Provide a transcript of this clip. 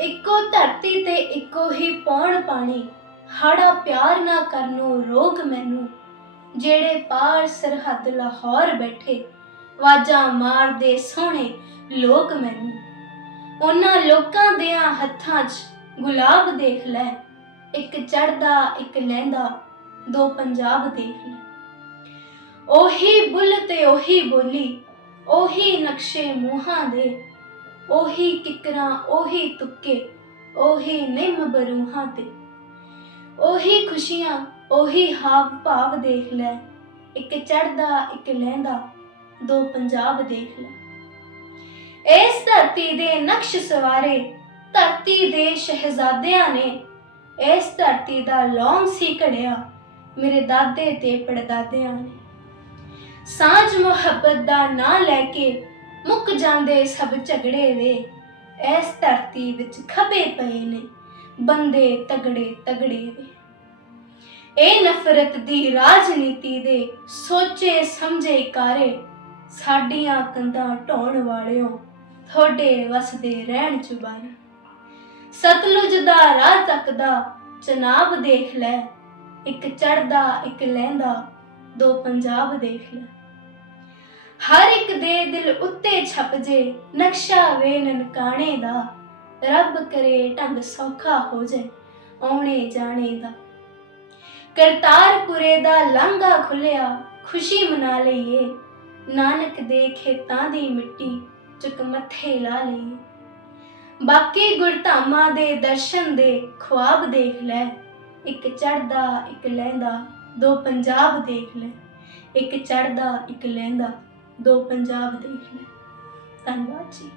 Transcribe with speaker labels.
Speaker 1: ਇੱਕੋ ਧਰਤੀ ਤੇ ਇੱਕੋ ਹੀ ਪੌਣ ਪਾਣੀ। ਹਾੜਾ ਪਿਆਰ ਨਾ ਕਰਨੋ ਰੋਗ ਮੈਨੂੰ। ਜਿਹੜੇ ਪਾਰ ਸਰਹੱਦ ਲਾਹੌਰ ਬੈਠੇ ਵਾਜਾਂ ਮਾਰਦੇ ਸੋਹਣੇ ਲੋਕ ਮੈਨੂੰ। ਉਹਨਾਂ ਲੋਕਾਂ ਦਿਆਂ ਹੱਥਾਂ 'ਚ ਗੁਲਾਬ ਦੇਖ ਲੈ। ਇੱਕ ਚੜਦਾ ਇੱਕ ਲਹਿੰਦਾ ਦੋ ਪੰਜਾਬ ਦੇਖ ਲੈ। ਉਹੀ ਬੁੱਲ ਤੇ ਉਹੀ ਬੋਲੀ, ਉਹੀ ਨਕਸ਼ੇ ਮੂੰਹਾਂ ਦੇ। ਉਹੀ ਕਿਕਰਾਂ ਉਹੀ ਤੁੱਕੇ, ਉਹੀ ਨਿੰਮ ਬਰੂਹਾਂ ਤੇ। ਉਹੀ ਖੁਸ਼ੀਆਂ, ਉਹੀ ਹਾਵ ਭਾਵ ਦੇਖ ਲੈ। ਇੱਕ ਚੜਦਾ ਇੱਕ ਲਹਿੰਦਾ ਦੋ ਪੰਜਾਬ ਦੇਖ ਲੈ। ਇਸ ਧਰਤੀ ਦੇ ਨਕਸ਼ ਸਵਾਰੇ, ਧਰਤੀ ਦੇ ਸ਼ਹਿਜ਼ਾਦਿਆਂ ਨੇ। ਇਸ ਧਰਤੀ ਦਾ ਲੌਂਗ ਸੀ ਘੜਿਆ, ਮੇਰੇ ਦਾਦੇ ਤੇ ਪੜਦਾਦਿਆਂ ਨੇ। ਸਾਂਝ ਮੁਹੱਬਤ ਦਾ ਨਾਂ ਲੈ ਕੇ ਮੁੱਕ ਜਾਂਦੇ ਸਭ ਝਗੜੇ ਵੇ ਇਸ ਧਰਤੀ ਵਿੱਚ ਖਪੇ ਪਏ ਨੇ, ਬੰਦੇ ਤਗੜੇ ਤਗੜੇ ਵੇ ਇਹ ਨਫ਼ਰਤ ਦੀ ਰਾਜਨੀਤੀ ਦੇ ਸੋਚੇ ਸਮਝੇ ਕਾਰੇ ਸਾਡੀਆਂ ਕੰਧਾਂ ਢਾਉਣ ਵਾਲਿਓ ਤੁਹਾਡੇ ਵਸਦੇ ਰਹਿਣ ਚੁਬਾਰੇ ਸਤਲੁਜ ਦਾ ਰਾਹ ਤੱਕਦਾ ਚਨਾਬ ਦੇਖ ਲੈ, ਇੱਕ ਚੜਦਾ ਇੱਕ ਲਹਿੰਦਾ ਦੋ ਪੰਜਾਬ ਦੇਖ ਲੈ। ਹਰ ਇੱਕ ਦੇ ਦਿਲ ਉੱਤੇ ਛਪ ਜੇ, ਨਕਸ਼ਾ ਵੇ ਨਨਕਾਣੇ ਦਾ। ਰੱਬ ਕਰੇ ਢੰਗ ਸੌਖਾ ਹੋ ਜਾਏ ਆਉਣੇ ਜਾਣੇ ਦਾ। ਕਰਤਾਰਪੁਰੇ ਦਾ ਲਾਂਘਾ ਖੁੱਲਿਆ ਖੁਸ਼ੀ ਮਨਾ ਲਈਏ। ਨਾਨਕ ਦੇ ਖੇਤਾਂ ਦੀ ਮਿੱਟੀ ਚੁੱਕ ਮੱਥੇ ਲਾ ਲਈਏ। ਬਾਕੀ ਗੁਰਧਾਮਾਂ ਦੇ ਦਰਸ਼ਨ ਦੇ ਖੁਆਬ ਦੇਖ ਲੈ। ਇੱਕ ਚੜਦਾ ਇੱਕ ਲਹਿੰਦਾ ਦੋ ਪੰਜਾਬ ਦੇਖ ਲੈ। ਇੱਕ ਚੜਦਾ ਇੱਕ ਲਹਿੰਦਾ ਦੋ ਪੰਜਾਬ ਦੇਖ ਲੈ। ਧੰਨਵਾਦ ਜੀ।